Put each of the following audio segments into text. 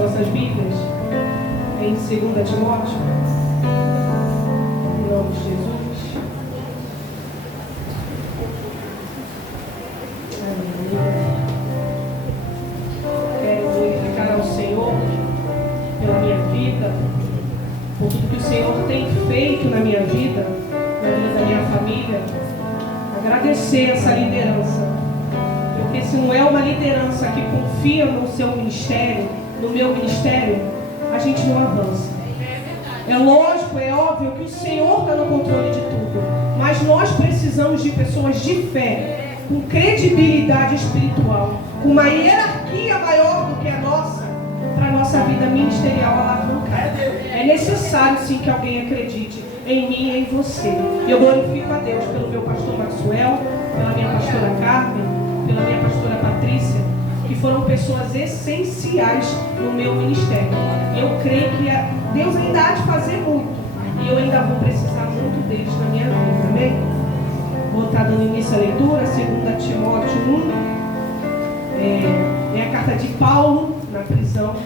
vossas Bíblias em 2 Timóteo, em nome de Jesus. Aleluia. Quero glorificar ao Senhor pela minha vida, por tudo que o Senhor tem feito na minha vida, na vida da minha família. Agradecer essa liderança, porque se não é uma liderança que confia no seu ministério, no meu ministério, a gente não avança. É lógico, é óbvio que o Senhor está no controle de tudo, mas nós precisamos de pessoas de fé, com credibilidade espiritual, com uma hierarquia maior do que a nossa, para a nossa vida ministerial alavancar. É necessário sim que alguém acredite em mim e em você. Eu glorifico a Deus pelo meu pastor Maxwell, pela minha pastora Carmen, pela minha pastora Patrícia, que foram pessoas essenciais no meu ministério. Eu creio que Deus ainda há de fazer muito, e eu ainda vou precisar muito deles na minha vida, amém? Vou estar dando início à leitura, 2 Timóteo 1, é a carta de Paulo na prisão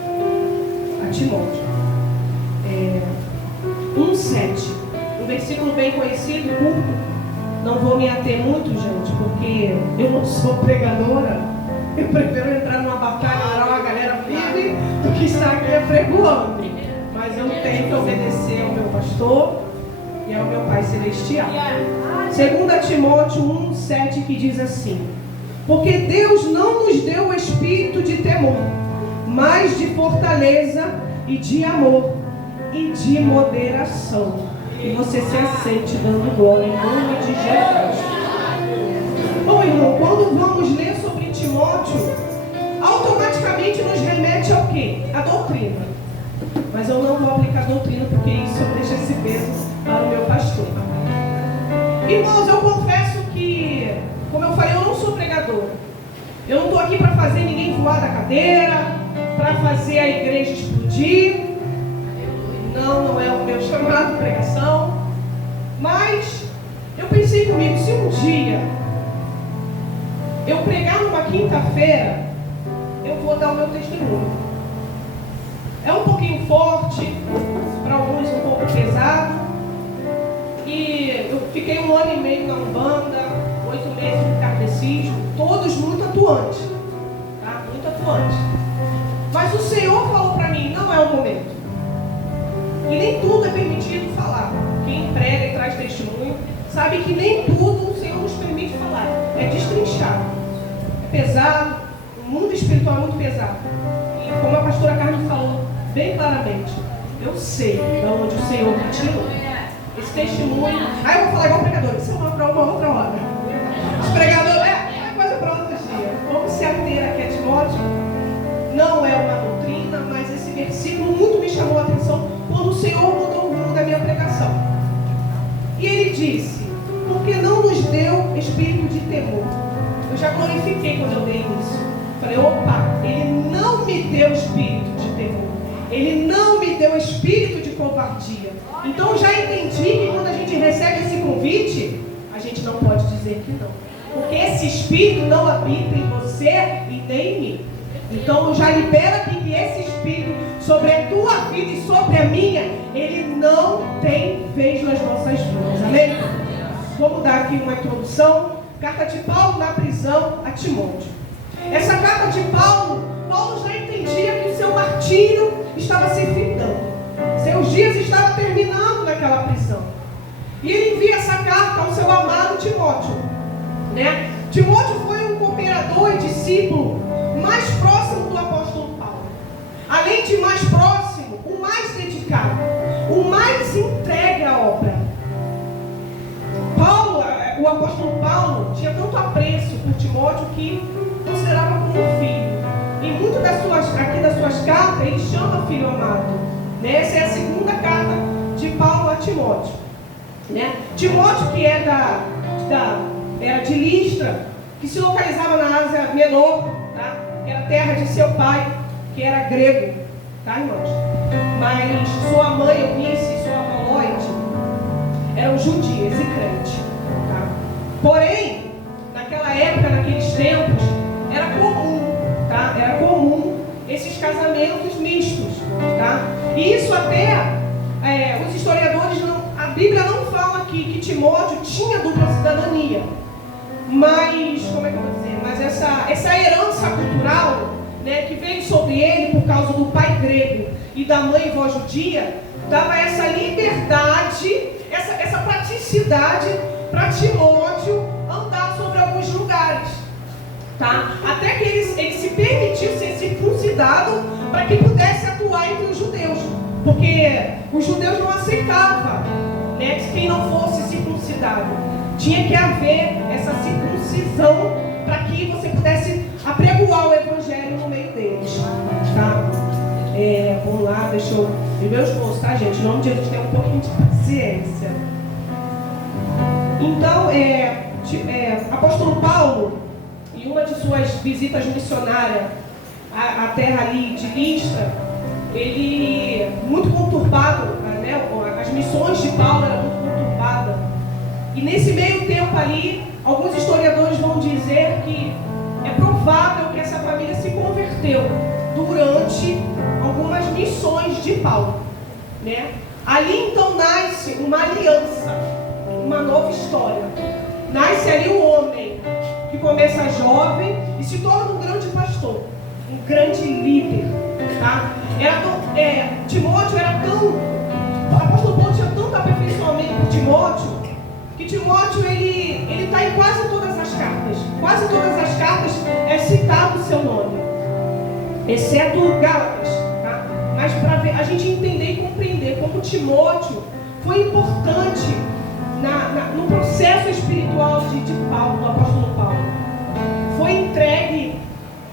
a Timóteo. 1:7, um versículo bem conhecido, curto. Não vou me ater muito, gente, porque eu não sou pregadora. Eu prefiro entrar numa batalha e orar uma galera firme do que estar aqui apregoando. Mas eu tenho que obedecer ao meu pastor e ao meu Pai Celestial. 2 Timóteo 1:7, que diz assim: porque Deus não nos deu o espírito de temor, mas de fortaleza e de amor e de moderação. E você se assente dando glória em nome de Jesus. Bom, irmão, quando vamos ler sobre Timóteo, automaticamente nos remete ao quê? A doutrina. Mas eu não vou aplicar a doutrina, porque isso eu deixo esse peso para o meu pastor. Irmãos, eu confesso que, como eu falei, eu não sou pregadora. Eu não estou aqui para fazer ninguém voar da cadeira, para fazer a igreja explodir. Não é o meu chamado de pregação. Mas eu pensei comigo, se um dia eu pregar numa quinta-feira, eu vou dar o meu testemunho. É um pouquinho forte, para alguns um pouco pesado. E eu fiquei 1 ano e meio na Umbanda, 8 meses no kardecismo, todos muito atuantes, tá? Muito atuantes. Mas o Senhor falou para mim, não é o momento. E nem tudo é permitido falar. Quem prega e traz testemunho sabe que nem tudo o Senhor nos permite falar. É destrinchar. É pesado. O mundo espiritual é muito pesado. E como a pastora Carmen falou bem claramente, eu sei de onde o Senhor me tirou. Esse testemunho. Aí eu vou falar igual pregador. Isso é para uma outra hora. Os pregadores é coisa para outros dias. Vamos se ater aqui a Timóteo. Não é uma doutrina, mas esse versículo muito me chamou a atenção quando o Senhor mudou o rumo da minha pregação. E ele disse: porque não nos deu espírito de temor. Eu já glorifiquei quando eu dei isso. Falei, opa, ele não me deu espírito de temor. Ele não me deu espírito de covardia. Então eu já entendi que quando a gente recebe esse convite, a gente não pode dizer que não. Porque esse espírito não habita em você e nem em mim. Então eu já libero aqui que esse espírito sobre a tua vida e sobre a minha, ele não tem vez nas nossas vidas. Amém? Vamos dar aqui uma introdução. Carta de Paulo na prisão a Timóteo. Essa carta de Paulo já entendia que o seu martírio estava se findando. Seus dias estavam terminando naquela prisão. E ele envia essa carta ao seu amado Timóteo. Né? Timóteo foi um cooperador e discípulo mais próximo do apóstolo Paulo. Além de mais próximo, o mais dedicado, o mais entregue à obra. O apóstolo Paulo tinha tanto apreço por Timóteo que considerava como um filho. E muitas das suas cartas, ele chama filho amado. Né? Essa é a segunda carta de Paulo a Timóteo. Né? Timóteo, que era de Listra, que se localizava na Ásia Menor, tá? Que era a terra de seu pai, que era grego, tá, irmãos? Mas sua mãe, Eunice, e sua avó Loide, eram judias e crentes, tá? Porém, naquela época, naqueles tempos, era comum, tá? Era comum esses casamentos mistos, tá? E isso até, os historiadores, a Bíblia não fala aqui que Timóteo tinha dupla cidadania, mas, como é que eu vou dizer? Mas essa herança cultural, né, que veio sobre ele por causa do pai grego e da mãe vó judia, dava essa liberdade, essa praticidade para Timóteo andar sobre alguns lugares, tá? Até que ele se permitiu ser circuncidado para que pudesse atuar entre os judeus, porque os judeus não aceitavam, né, quem não fosse circuncidado. Tinha que haver essa circuncisão para que você pudesse apregoar o evangelho no meio deles, tá? Vamos lá, deixa eu ver meus bolsos, tá, gente? Em nome de Jesus, tenha um pouquinho de paciência. Então, apóstolo Paulo, em uma de suas visitas missionárias à terra ali de Listra, ele, muito conturbado, né, as missões de Paulo eram muito conturbadas. E nesse meio tempo ali, alguns historiadores vão dizer que é provável que essa família se converteu durante algumas missões de Paulo, né? Ali então nasce uma aliança, uma nova história. Nasce ali um homem que começa jovem e se torna um grande pastor, um grande líder, tá? Timóteo era tão... O apóstolo Paulo tinha tanto aperfeiçoamento por Timóteo, que Timóteo ele está em quase todas as cartas. Quase todas as cartas é citado o seu nome, exceto Gálatas, tá? Mas para a gente entender e compreender como Timóteo foi importante no processo espiritual de Paulo, do apóstolo Paulo. Foi entregue,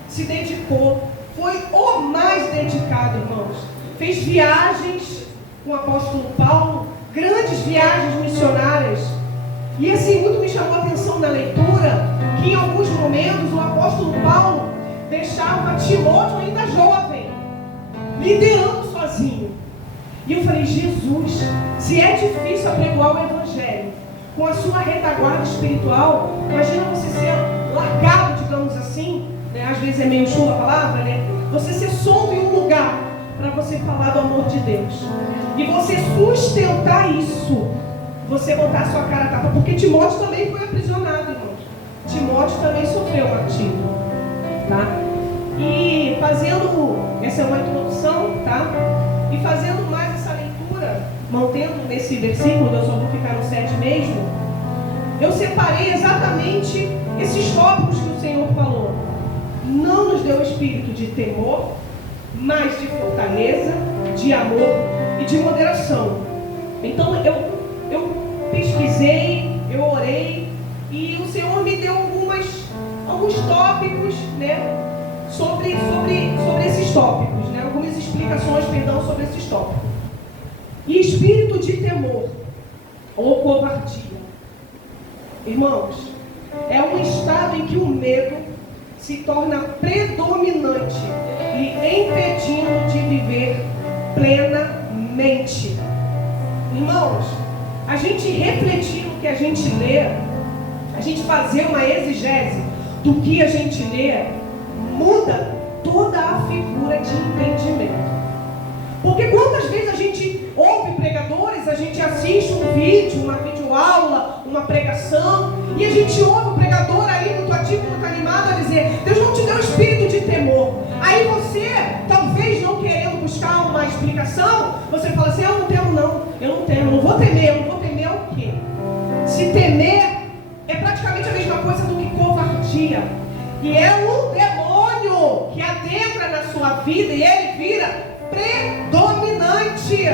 se dedicou, foi o mais dedicado, irmãos. Fez viagens com o apóstolo Paulo, grandes viagens missionárias. E assim, muito me chamou a atenção na leitura, que em alguns momentos o apóstolo Paulo deixava Timóteo ainda jovem, liderando sozinho. E eu falei, Jesus, se é difícil apregoar o evangelho com a sua retaguarda espiritual, imagina você ser largado, digamos assim, né? Às vezes é meio chula a palavra, né? Você ser solto em um lugar para você falar do amor de Deus. E você sustentar isso, você botar a sua cara a tapa, porque Timóteo também foi aprisionado, irmãos. Timóteo também sofreu martírio, tá? E essa é uma introdução, tá? E fazendo mais essa leitura, mantendo nesse versículo, eu só vou ficar no 7 mesmo, eu separei exatamente esses tópicos que o Senhor falou. Não nos deu espírito de temor, mas de fortaleza, de amor e de moderação. Então eu pesquisei, eu orei, e o Senhor me deu alguns tópicos, né, sobre esses tópicos, né, algumas explicações, sobre esses tópicos. E espírito de temor ou covardia, irmãos, é um estado em que o medo se torna predominante, lhe impedindo de viver plenamente. Irmãos, a gente refletir no que a gente lê, a gente fazer uma exegese do que a gente lê, muda toda a figura de entendimento. Porque quantas vezes a gente ouve pregadores, a gente assiste um vídeo, uma videoaula, uma pregação, e a gente ouve o pregador ali muito ativo, muito animado a dizer, Deus não te deu espírito de temor. Aí você, talvez não querendo buscar uma explicação, você fala assim, eu não temo não, eu não vou temer, o quê? Se temer é praticamente a mesma coisa do que covardia. E é um demônio que adentra na sua vida e ele vira predominante,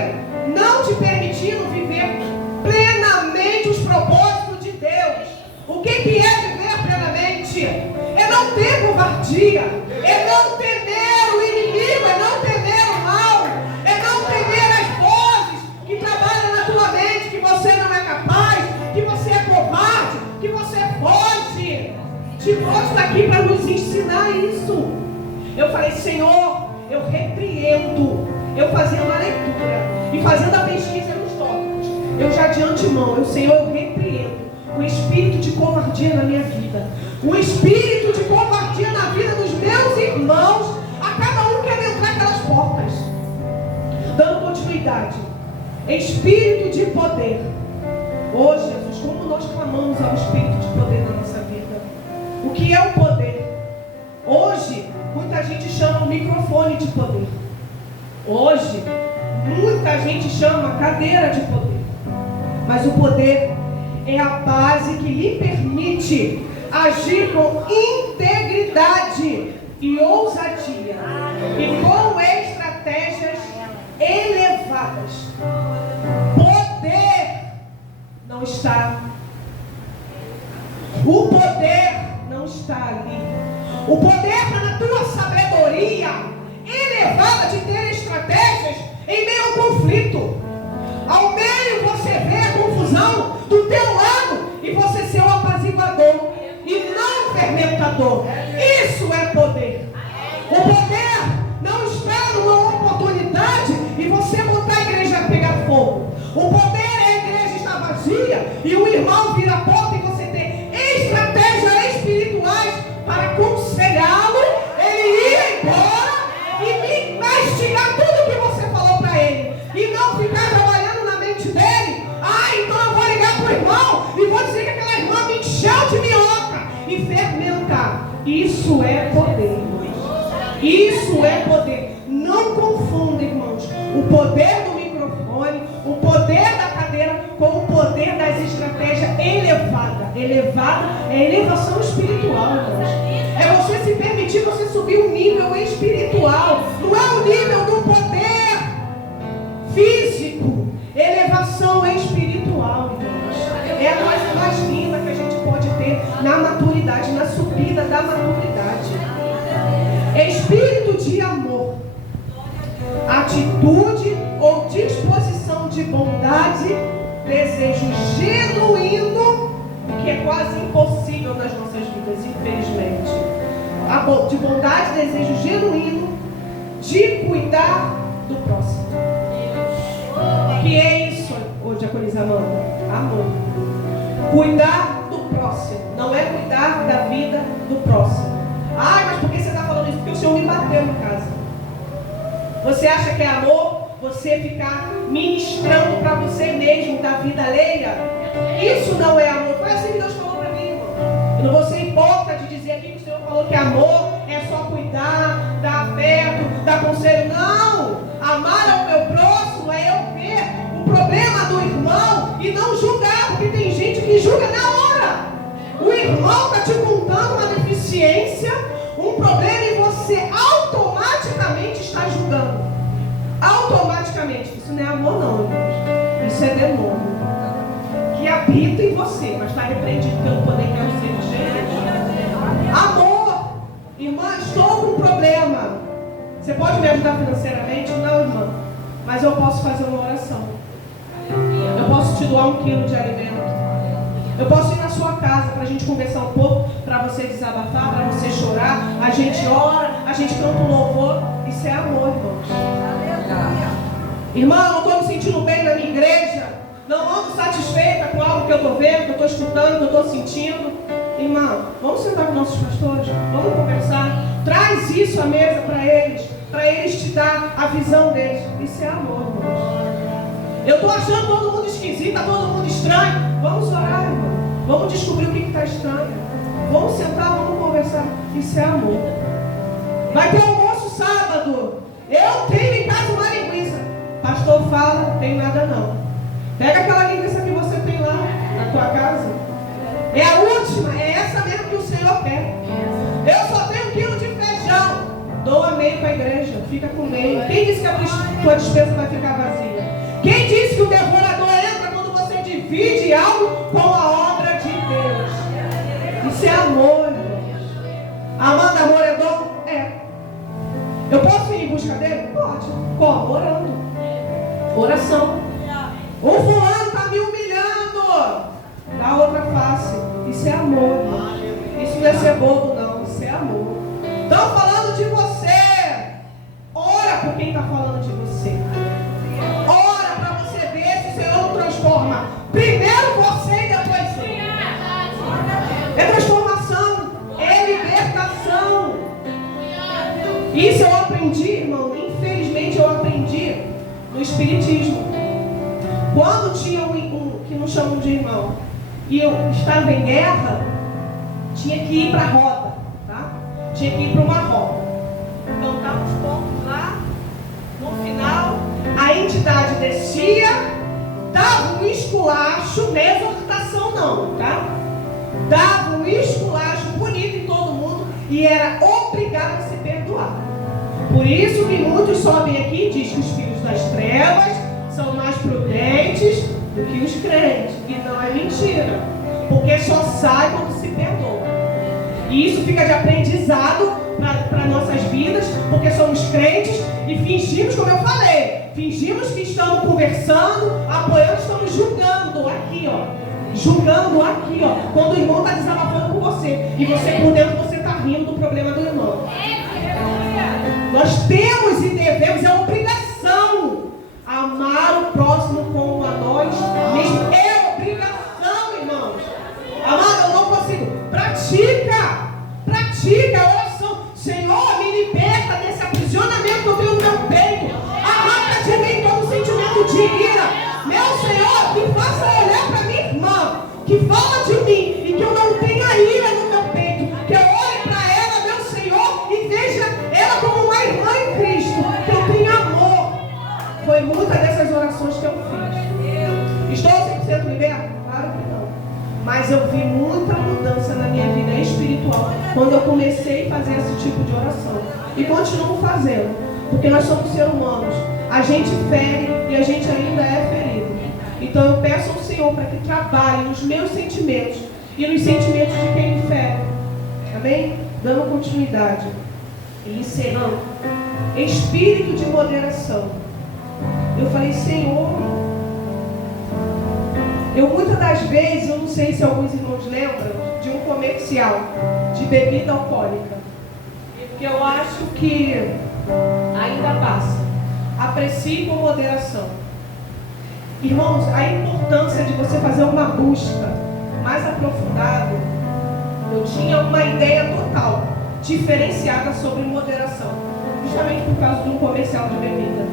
não te permitindo viver plenamente os propósitos de Deus. O que é viver plenamente? É não ter covardia, é não temer o inimigo, é não temer o mal, é não temer as vozes que trabalham na tua mente, que você não é capaz, que você é covarde, que você foge. Timóteo está aqui para nos ensinar isso. Eu falei, Senhor, eu repreendo, eu fazendo uma leitura e fazendo a pesquisa nos tópicos, eu já de antemão, Senhor, eu repreendo o espírito de covardia na minha vida, o espírito de covardia na vida dos meus irmãos, a cada um que é integridade, espírito de poder. Oh Jesus, como nós clamamos ao espírito de poder na nossa vida. O que é o poder? Hoje, muita gente chama o microfone de poder. Hoje, muita gente chama a cadeira de poder. Mas o poder é a base que lhe permite agir com integridade e ousadia e com estratégias elevadas. Poder não está. O poder não está ali. O poder está na tua sabedoria elevada de ter estratégias em meio ao conflito. Ao meio você vê a confusão do teu lado e você ser o apaziguador e não o fermentador. Isso é poder. O poder não está numa oportunidade e você botar a igreja a pegar fogo. O poder é a igreja estar vazia e o irmão vir a porta e você ter estratégias espirituais para aconselhá-lo, ele ir embora e mastigar tudo que você falou para ele. E não ficar trabalhando na mente dele. Então eu vou ligar para o irmão e vou dizer que aquela irmã me encheu de minhoca e fermentar. Isso é poder. Isso é poder. Não confunda, irmãos, o poder do microfone, o poder da cadeira com o poder das estratégias elevada. Elevada é elevação espiritual, irmãos. É você se permitir você subir um nível espiritual. Não é o nível do poder físico. Elevação espiritual, irmãos. É a coisa mais linda que a gente pode ter na maturidade, na subida da maturidade. Espírito de amor, atitude ou disposição de bondade, desejo genuíno, que é quase impossível nas nossas vidas, infelizmente. De bondade, desejo genuíno de cuidar do próximo. Que é isso, ô diaconisa Amanda? Amor. Cuidar do próximo, não é cuidar da vida do próximo. Mas por que você está falando isso? Porque o Senhor me bateu em casa. Você acha que é amor? Você ficar ministrando para você mesmo da vida alheia? Isso não é amor. Foi assim que Deus falou para mim, irmão. Eu não vou ser hipócrita de dizer aqui que o Senhor falou que amor é só cuidar, dar afeto, dar conselho. Não! Amar ao meu próximo é eu ver o problema do irmão e não julgar, porque tem gente que julga na hora. O irmão está te contando uma deficiência, um problema, e você automaticamente está julgando. Automaticamente. Isso não é amor, não, irmãos. Isso é demônio que habita em você, mas está repreendido pelo poder que é o Senhor de Jesus. Amor. Irmã, estou com um problema. Você pode me ajudar financeiramente? Não, irmã. Mas eu posso fazer uma oração. Eu posso te doar 1 quilo de alimento. Eu posso ir na sua casa para a gente conversar um pouco, para você desabafar, para você chorar. A gente ora, a gente canta um louvor. Isso é amor, irmãos. Irmã, não estou me sentindo bem na minha igreja. Não ando satisfeita com algo que eu estou vendo, que eu estou escutando, que eu estou sentindo. Irmã, vamos sentar com nossos pastores, vamos conversar. Traz isso à mesa para eles te dar a visão deles. Isso é amor, irmãos. Eu estou achando todo mundo esquisito, está todo mundo estranho. Vamos orar, irmão. Vamos descobrir o que está estranho. Vamos sentar, vamos conversar. Isso é amor. Vai ter almoço sábado. Eu tenho em casa uma linguiça. Pastor fala, não tem nada não. Pega aquela linguiça que você tem lá na tua casa. É a última, é essa mesmo que o Senhor quer. Eu só tenho 1 quilo de feijão. Doa meio para a igreja, fica com meio. Quem disse que a tua despesa vai ficar vazia? Quem disse que o devorador entra quando você divide algo com a obra de Deus? Isso é amor, irmãos. Amanda, amor é dom? É. Eu posso ir em busca dele? Pode. Como? Orando. Oração. O fulano está me humilhando. Dá outra face. Isso é amor, irmãos. Isso não é ser bobo, não. Isso é amor. Estão falando de você. Ora por quem está falando de você. Ora para você ver se o Senhor não transforma. Primeiro você e depois ele. É transformação. É libertação. Isso eu aprendi, irmão. Infelizmente eu aprendi no espiritismo. Quando tinha um que não chamam de irmão, e eu estava em guerra, tinha que ir para a roda, tá? Tinha que ir para uma roda. Então estavam os pontos lá, no final, a entidade descia, dava um esculacho, não é exortação não, tá? Dava um esculacho bonito em todo mundo e era obrigado a se perdoar. Por isso que muitos sobem aqui e dizem que os filhos das trevas são mais prudentes do que os crentes. E não é mentira, porque só sai quando se perdoa. E isso fica de aprendizado para nossas vidas, porque somos crentes e fingimos, como eu falei, fingimos que estamos conversando, apoiando, estamos julgando aqui, ó. Julgando aqui, ó. Quando o irmão está desabafando com você e você por dentro você está rindo do problema do irmão. Nós temos e devemos, é obrigação, amar o próximo como a nós mesmos. É obrigação, irmãos. Amado, eu não consigo. Pratica a oração. Senhor, me liberta desse aprisionamento que eu tenho no meu peito. Arranca de mim todo sentimento de ira. Meu Senhor, que faça olhar para minha irmã, que fala de mim e que eu não tenha ira no meu peito. Que eu olhe para ela, meu Senhor, e veja ela como uma irmã em Cristo. Que eu tenha amor. Foi muitas dessas orações que eu fiz. Estou 100% liberta? Claro que não. Mas eu vi muita mudança na minha vida espiritual quando eu comecei a fazer esse tipo de oração. E continuo fazendo, porque nós somos seres humanos. A gente fere e a gente ainda é ferido. Então eu peço ao Senhor para que trabalhe nos meus sentimentos e nos sentimentos de quem me fere. Amém? Dando continuidade. E encerrando. Espírito de moderação. Eu falei, Senhor, eu muitas das vezes, eu não sei se alguns irmãos lembram, de um comercial de bebida alcoólica, que eu acho que ainda passa. Aprecie com moderação. Irmãos, a importância de você fazer uma busca mais aprofundada, eu tinha uma ideia total, diferenciada sobre moderação, justamente por causa de um comercial de bebida.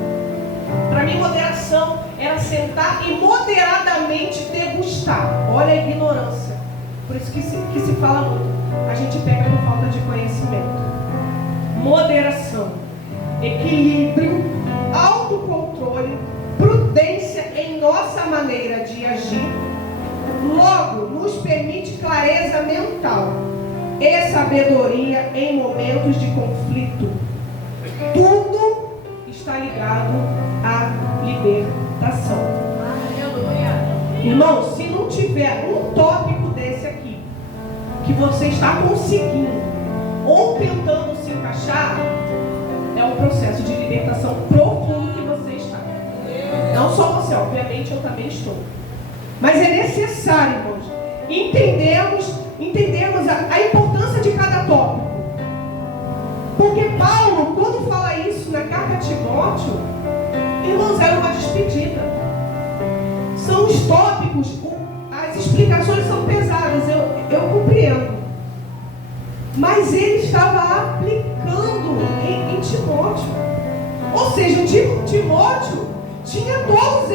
Para mim, moderação era sentar e moderadamente degustar. Olha a ignorância. Por isso que se fala muito. A gente pega por falta de conhecimento. Moderação, equilíbrio, autocontrole, prudência em nossa maneira de agir. Logo, nos permite clareza mental e sabedoria em momentos de conflito. Tudo está ligado à libertação. Aleluia. Irmão, se não tiver um tópico desse aqui que você está conseguindo ou tentando se encaixar, é um processo de libertação profundo que você está. Não só você, obviamente eu também estou. Mas é necessário, irmãos, entendermos a importância de cada tópico. Porque Paulo, quando fala isso na carta a Timóteo, irmãos, era uma despedida. São os tópicos, as explicações são pesadas, eu compreendo. Mas ele estava aplicando em Timóteo. Ou seja, Timóteo tinha todas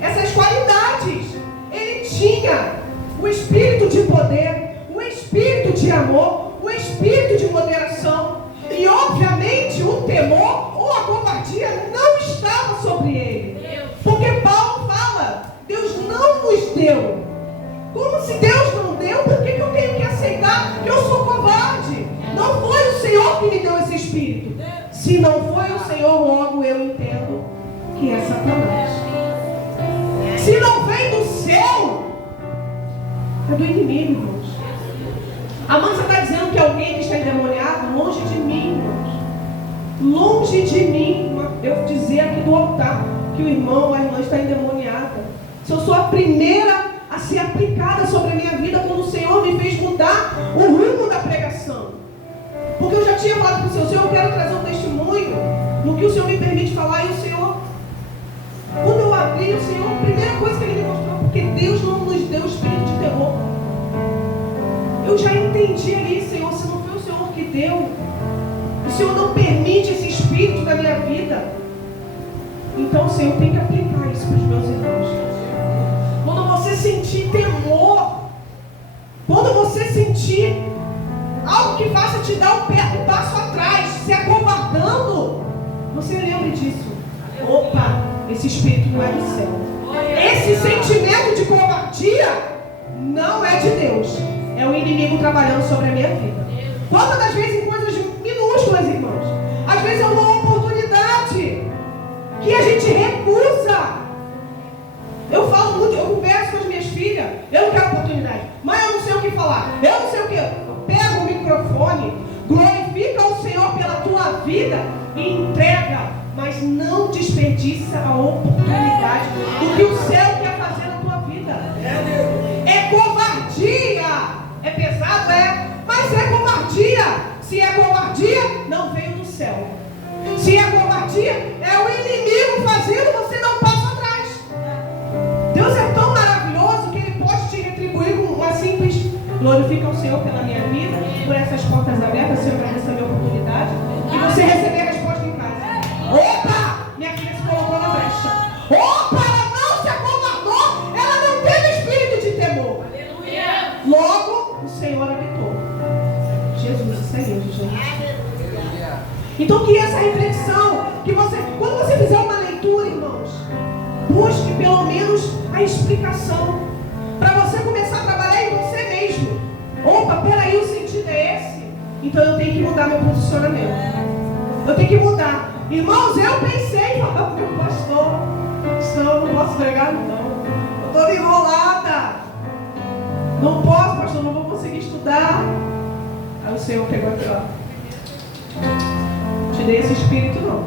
essas qualidades. Ele tinha o espírito de poder, o espírito de amor, o espírito de moderação. E obviamente o temor ou a covardia não estava sobre ele. Porque Paulo fala, Deus não nos deu. Como se Deus não deu, por que eu tenho que aceitar que eu sou covarde? Não foi o Senhor que me deu esse espírito. Se não foi o Senhor, logo eu entendo que é Satanás. Se não vem do céu, é do inimigo, irmãos. A Mansa está dizendo que alguém que está endemoniado, longe de mim, irmãos. Longe de mim, eu dizer aqui do altar que o irmão ou a irmã está endemoniada. Se eu sou a primeira a ser aplicada sobre a minha vida quando o Senhor me fez mudar o rumo da pregação. Porque eu já tinha falado para o Senhor, eu quero trazer um testemunho no que o Senhor me permite falar. E o Senhor, quando eu abri, o Senhor, a primeira coisa que Ele me mostrou, porque Deus não nos deu espírito de terror. Eu já entendi ali, Senhor, se não foi o Senhor que deu, o Senhor não permite esse espírito da minha vida. ao Senhor, tem que aplicar isso para os meus irmãos. Quando você sentir temor, quando você sentir algo que faça te dar um passo atrás, se acovardando, você lembre disso. Opa, esse espírito não é do céu. Esse sentimento de covardia não é de Deus. É o inimigo trabalhando sobre a minha vida. Quantas das vezes em coisas minúsculas, irmãos? Às vezes é uma oportunidade que a gente recusa. Eu falo muito, eu converso com as minhas filhas. Eu não quero oportunidade. Mãe, eu não sei o que falar. Eu não sei o que. Pega o microfone, glorifica o Senhor pela tua vida e entrega. Mas não desperdiça a oportunidade do que o céu quer fazer na tua vida. É covardia. É pesado, é. Mas é covardia. Se é covardia, não veio do céu. Se é covardia, é o inimigo fazendo você dar um passo atrás. Deus é tão maravilhoso que Ele pode te retribuir com uma simples: glorifica o Senhor pela minha vida, por essas portas abertas. Senhor, agradeço a minha oportunidade. E você receber a resposta em casa. Opa! Minha filha se colocou na brecha. Opa! Ela não se acovardou. Ela não teve espírito de temor. Aleluia. Logo, o Senhor habitou. Jesus, isso é lindo, gente. Então, que essa reflexão, que você, quando você fizer uma leitura, irmãos, busque pelo menos a explicação, para você começar a trabalhar em você mesmo. Opa, peraí, o sentido é esse? Então eu tenho que mudar meu posicionamento. Eu tenho que mudar. Irmãos, eu pensei, falando que o pastor, eu não posso pregar, não. Eu estou enrolada. Não posso, pastor, não vou conseguir estudar. Aí o Senhor pegou aqui, ó. Te dei esse espírito, não.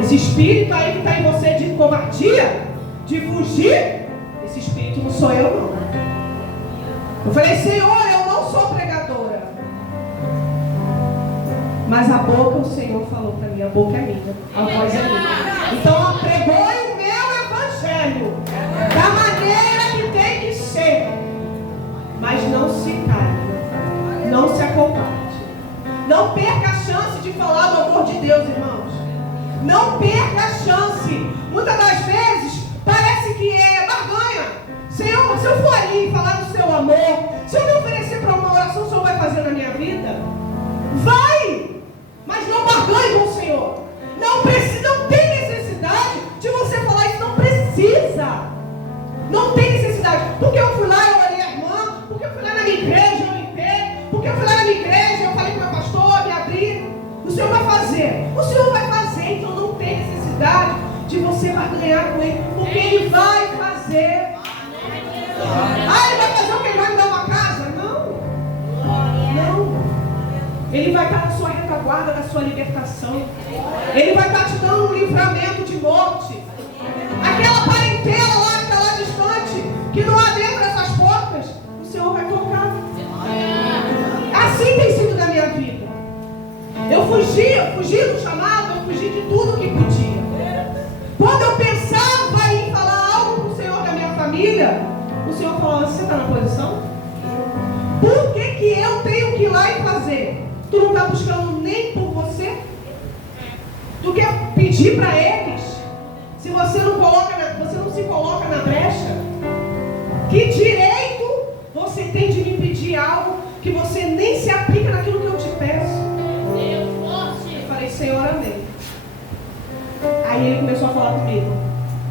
Esse espírito aí que está em você de covardia, de fugir, esse espírito não sou eu, não. Eu falei: Senhor, eu não sou pregadora. Mas a boca, o Senhor falou para mim, a boca é minha, a voz é minha. Então apregoe o meu evangelho da maneira que tem que ser. Mas não se caia, não se acovarde. Não perca a chance de falar do amor de Deus, irmãos. Não perca a chance. Muitas das vezes parece que é barganha. Senhor, se eu for ali falar do seu amor, se eu me oferecer para uma oração, o Senhor vai fazer na minha vida? Vai! Mas não barganhe com o Senhor. Não tem necessidade de você falar isso. Não precisa. Não tem necessidade. Porque eu fui lá, eu orei a irmã. Porque eu fui lá na minha igreja, eu limpei. Porque eu fui lá na minha igreja, eu falei com o meu pastor, me abri. O Senhor vai fazer. O Senhor vai fazer. Então não tem necessidade de você barganhar com Ele. Porque Ele vai fazer. Ah, Ele vai fazer o que? Ele vai me dar uma casa? Não. Não. Ele vai estar na sua retaguarda da sua libertação. Ele vai estar te dando um livramento de morte. Aquela parentela lá que está lá distante, que não adentra essas portas, o Senhor vai tocar. Assim tem sido na minha vida. Eu fugi do chamado, eu fugi de tudo que podia. Quando eu pensava em falar algo para o Senhor da minha família, o Senhor falava: você está na posição? Por que eu tenho que ir lá e fazer? Tu não está buscando nem por você? Tu quer pedir para eles? Se você não se coloca na brecha, que direito você tem de me pedir algo que você nem se aplica naquilo que eu te peço? Eu falei: Senhor, amém. Aí ele começou a falar comigo: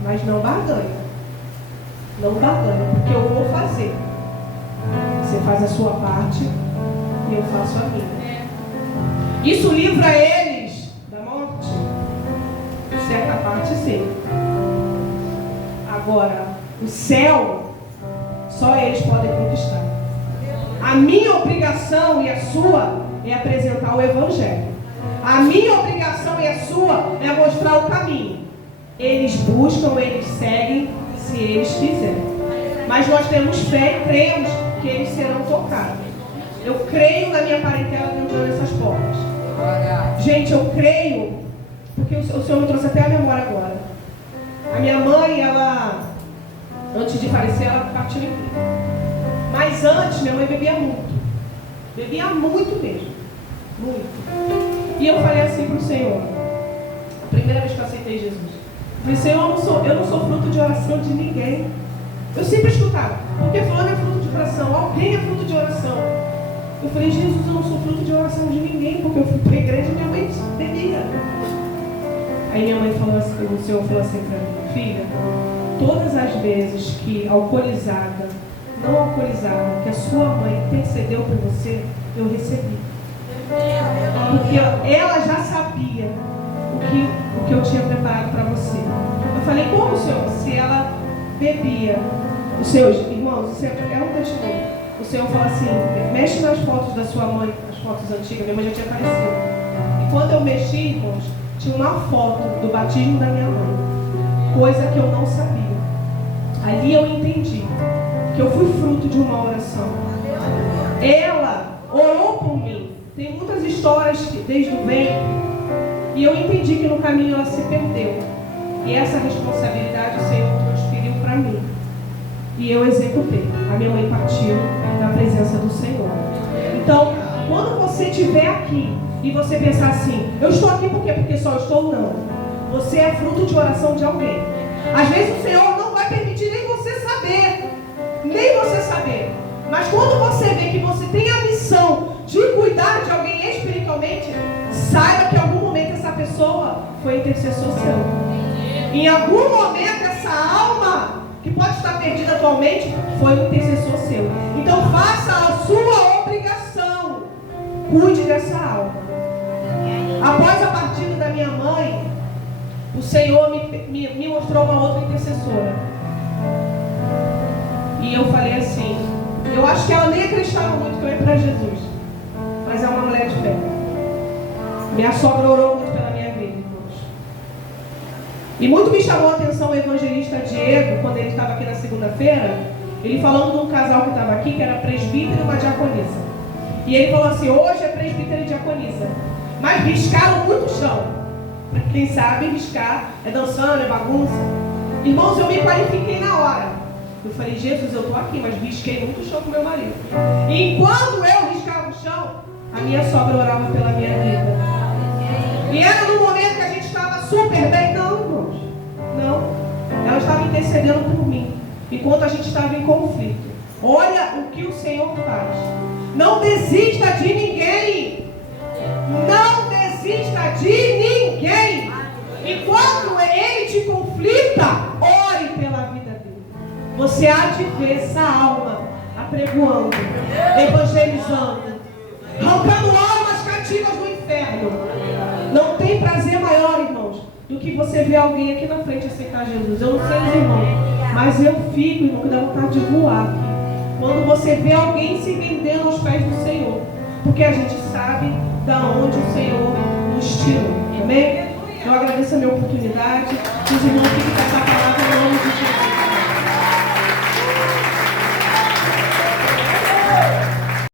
mas não barganha. Não barganha, porque eu vou fazer. Você faz a sua parte e eu faço a minha. Isso livra eles da morte? Certa parte, sim. Agora, o céu, só eles podem conquistar. A minha obrigação e a sua é apresentar o Evangelho. A minha obrigação e a sua é mostrar o caminho. Eles buscam, eles seguem, se eles quiserem. Mas nós temos fé e cremos que eles serão tocados. Eu creio na minha parentela entrando nessas portas. Gente, eu creio, porque o Senhor me trouxe até a memória agora. A minha mãe, ela, antes de falecer, ela partiu em mim. Mas antes, minha mãe bebia muito. Bebia muito mesmo. Muito. E eu falei assim para o Senhor, a primeira vez que eu aceitei Jesus: falei, Senhor, eu não sou fruto de oração de ninguém. Eu sempre escutava, porque fulano é fruto de oração, alguém é fruto de oração. Eu falei, Jesus, eu não sou fruto de oração de ninguém, porque eu fui para a igreja e minha mãe bebia. Aí minha mãe falou assim, o Senhor falou assim para mim, filha, todas as vezes que alcoolizada, não alcoolizada, que a sua mãe intercedeu por você, eu recebi. Porque ela já sabia o que eu tinha preparado para você. Eu falei, como, Senhor? Se ela bebia, os seus irmãos, isso é um testemunho. O Senhor fala assim, mexe nas fotos da sua mãe, as fotos antigas, minha mãe já tinha falecido. E quando eu mexi, irmãos, tinha uma foto do batismo da minha mãe, coisa que eu não sabia. Ali eu entendi que eu fui fruto de uma oração. Ela orou por mim. Tem muitas histórias desde o ventre, e eu entendi que no caminho ela se perdeu. E essa responsabilidade o Senhor transferiu para mim. E eu executei. A minha mãe partiu na presença do Senhor. Então, quando você estiver aqui e você pensar assim, eu estou aqui por quê? Porque só eu estou, não. Você é fruto de oração de alguém. Às vezes o Senhor não vai permitir nem você saber. Nem você saber. Mas quando você vê que você tem a missão de cuidar de alguém espiritualmente, saiba que em algum momento essa pessoa foi intercessor seu. Em algum momento essa alma que pode estar perdida atualmente foi um intercessor seu. Então faça a sua obrigação. Cuide dessa alma. Após a partida da minha mãe, o Senhor me mostrou uma outra intercessora. E eu falei assim, eu acho que ela nem acreditava muito que eu ia para Jesus, mas é uma mulher de fé. Minha sogra orou muito pela minha vida, irmãos. E muito me chamou a atenção o evangelista Diego, quando ele estava aqui na segunda-feira, ele falando de um casal que estava aqui, que era presbítero e uma diaconisa. E ele falou assim, hoje é presbítero e diaconisa, mas riscaram muito o chão. Para quem sabe, riscar é dançando, é bagunça. Irmãos, eu me qualifiquei na hora. Eu falei, Jesus, eu estou aqui, mas risquei muito o chão com meu marido. E enquanto eu riscava o chão, a minha sogra orava pela minha vida. E era no momento que a gente estava super bem. Não, irmãos. Não. Ela estava intercedendo por mim, enquanto a gente estava em conflito. Olha o que o Senhor faz. Não desista de ninguém. Não desista de ninguém. E quando ele te conflita, ore pela vida dele. Você há de ver essa alma apregoando, evangelizando, arrancando almas cativas do inferno. Não tem prazer maior, irmãos, do que você ver alguém aqui na frente aceitar Jesus. Eu não sei os irmãos, mas eu fico, irmão, que dá vontade de voar aqui. Quando você vê alguém se vendendo aos pés do Senhor. Porque a gente sabe da onde o Senhor nos tirou. Amém? Eu agradeço a minha oportunidade. Os irmãos fiquem com essa palavra em nome de Jesus.